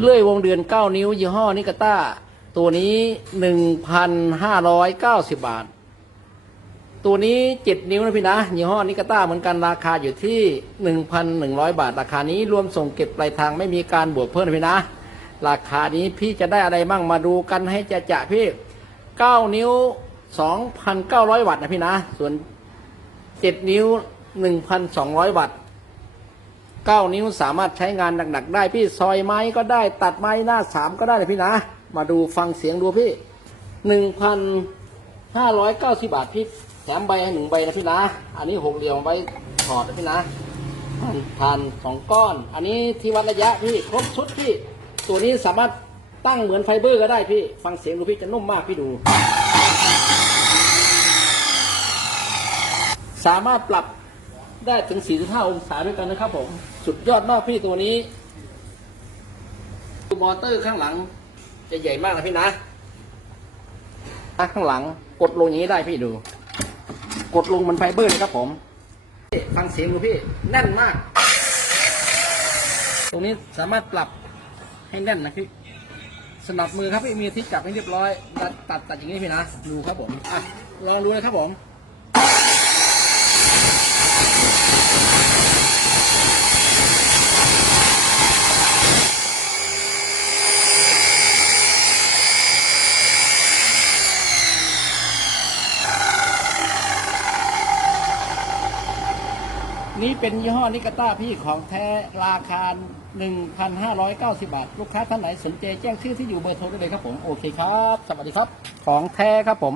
เลื่อยวงเดือน 9 นิ้ว ยี่ห้อนิกาต้า ตัวนี้ 1,590 บาท ตัวนี้ 7 นิ้วนะพี่นะ ยี่ห้อนิกาต้าเหมือนกันราคาอยู่ที่ 1,100 บาท ราคานี้รวมส่งเก็บปลายทางไม่มีการบวกเพิ่มนะพี่นะ ราคานี้พี่จะได้อะไรบ้างมาดูกันให้จะจะพี่ 9 นิ้ว 2,900 วัตต์นะพี่นะ ส่วน 7 นิ้ว 1,200 วัตต์ 9นิ้วสามารถใช้งานหนักๆได้พี่ซอยไม้ก็ได้ตัดไม้หน้าสามก็ได้เลยพี่นะ มาดูฟังเสียงดูพี่1,590บาทพี่แถมใบให้หนึ่งใบนะพี่นะ อันนี้หกเหลี่ยมไว้ถอดนะพี่นะพันพันสองก้อน อันนี้ที่วัดระยะพี่ครบชุดพี่ ตัวนี้สามารถตั้งเหมือนไฟเบอร์ก็ได้พี่ ฟังเสียงดูพี่จะนุ่มมากพี่ดู สามารถปรับ ได้ถึง 45 องศาด้วยกันนะครับผม สุดยอดมากพี่ตัวนี้มอเตอร์ข้างหลัง จะใหญ่มากนะพี่นะอะข้างหลังกดลงอย่างนี้ได้พี่ดู กดลงมันไฟเบอร์นะครับผม ฟังเสียงดูพี่แน่นมาก ตรงนี้สามารถปรับให้แน่นนะพี่สนับมือครับพี่มีที่จับให้เรียบร้อยตัดตัดตัดอย่างนี้พี่นะ ดูครับผมอะลองดูเลยครับผม นี่เป็นยี่ห้อนิกาต้าพี่ของแท้ราคา 1,590 บาท ลูกค้าท่านไหนสนใจแจ้งชื่อที่อยู่เบอร์โทรได้เลยครับผม โอเคครับ สวัสดีครับ ของแท้ครับผม